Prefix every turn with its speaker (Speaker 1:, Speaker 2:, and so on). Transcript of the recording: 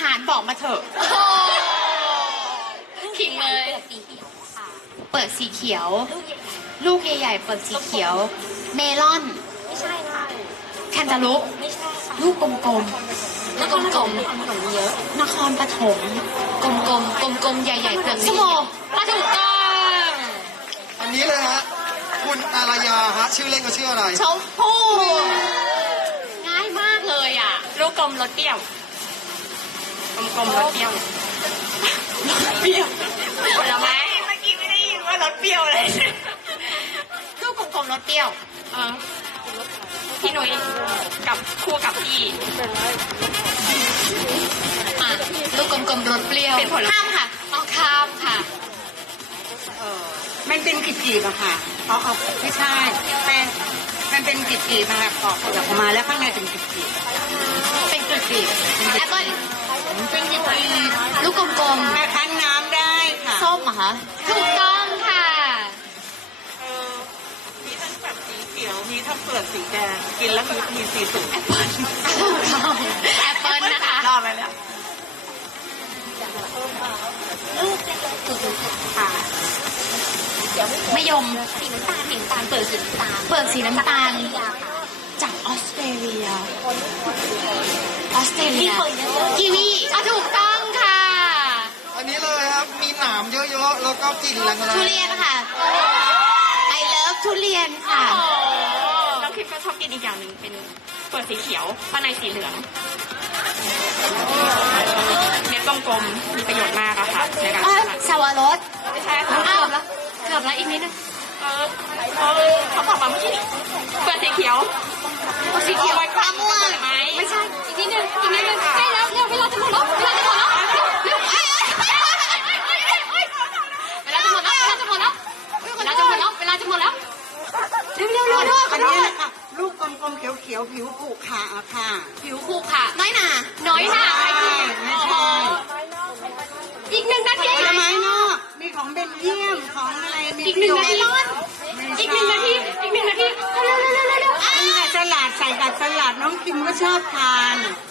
Speaker 1: ารบอกมาเถอะขิงเลย เปิดสีเขียว ลูกใหญ่ๆ เปิดสีเขียว เมลอน
Speaker 2: ไม่ใช่ค่ะ
Speaker 1: แคนตาลูป
Speaker 2: ไม่ใช่ค่ะ
Speaker 1: ลูกกลม
Speaker 2: แล้วก็กลมขนมเยอะ
Speaker 1: ๆ นครปฐมกลมๆ กลมๆ ใหญ่ๆ เปลือกสีมาถูกต้อง
Speaker 3: อันนี้เลยฮะ คุณอารยาฮะ ชื่อเล่นก็ชื่ออะไร
Speaker 1: ชมพู่ง่ายมากเลยอ่ะ
Speaker 2: ลูกกลมรสเปรี้ยว กลมๆรสเปรี้ยว
Speaker 1: เปรี้ยว
Speaker 2: ผลไม้เมื่อกี้ไม่ได้ยินว่ารสเปรี้ยวเลย
Speaker 1: ลูกกลมๆรสเปรี้ยว
Speaker 2: พี่หนุ่ยกับคู่กับพี่
Speaker 1: อ่ะลูกกลมๆรสเปรี้ยว
Speaker 2: เป็นผลไม้
Speaker 1: ข้ามค่ะต้องข้ามค่ะ
Speaker 4: มันเป็นกีบๆอะค่ะเอาไม่ใช่เป็นมันเป็นกีบๆนะคะปอกเปลือกออกมาแล้วข้างในเป็นกีบ
Speaker 1: เป็นกรีบๆแอปเปิ้ลเป็นกรีบๆลูกกลม
Speaker 4: ๆแม่คั้นน้ำได้ค่ะ
Speaker 1: ๆส้มเหรอคะถูกต้องค่ะ
Speaker 4: มีทั้งแบบสีเขียวมีทั้งเปลือกสีแดงกินแล้วมีสีสุก
Speaker 1: ถูกต้องแอปเปิ้ลนะคะ
Speaker 4: รอบไปแล้ว
Speaker 2: ค่ะ
Speaker 1: มะยม
Speaker 2: สีน้ำตาลสีน้ำตาลเปิดสีน้ำตาล
Speaker 1: เปิดสีน้ำตาล
Speaker 2: ยาค่ะ
Speaker 1: จากออสเตรเลียกีวีถูกต้องค่ะ
Speaker 3: อันนี้เลยครับ มีหนามเยอะๆ แล้วก็กลิ่นแรงๆ
Speaker 1: ทุเรียนค่ะ I love ทุเรียนค่ะ
Speaker 2: แล้วคลิปก็ชอบกินอีกอย่างหนึ่งเป็นเปิดสีเขียวข้างในสีเหลืองเม็ดกลมๆมีประโยชน์มากอะค่ะในการ
Speaker 1: สวรส
Speaker 2: ไม่ใช่
Speaker 1: เกื
Speaker 2: ค่ะ
Speaker 1: อบแล้วเกือบแล้วอีกนิดนึง
Speaker 2: เขาบอกมาเมื่อกี้เปิดสีเขียว
Speaker 1: สีเขียว
Speaker 2: ไว้
Speaker 1: มะม่วง
Speaker 2: ไหม
Speaker 1: ไม่ใช่อีกนิดนึงอีกนิดนึงใกล้แล้วเร็วเวลาจะหมดแล้วเวลาจะหมดแล้วเร็วเวลาจะหมดแล้วเวลาจะหมดแล้วเวลาจะหมดแล้วเวลาจะหมดแล้วเร็วเร็วเร็วเร็ว
Speaker 4: อันนี้แหละค่ะลูกกลมๆเขียวๆผิวผุขะอะค่ะ
Speaker 1: ผิวคู่ค่ะน้อยหนาน้อยหนาใครคือ
Speaker 4: ไม่ใช่
Speaker 1: อีกหนึ่งนาที
Speaker 4: ผลไม้นอกมีของเบลเยียมของอะไรมี
Speaker 1: อีกหนึ่งนาที
Speaker 4: ไม่
Speaker 1: อีก
Speaker 4: ใช่
Speaker 1: หนึ่งนาทีอีกหนึ่งนาทีเร็วเร็วเร็วเร็ว
Speaker 4: นี่ค่ะสลัดใส่กับสลัดน้องคิมก็ชอบทาน
Speaker 1: อ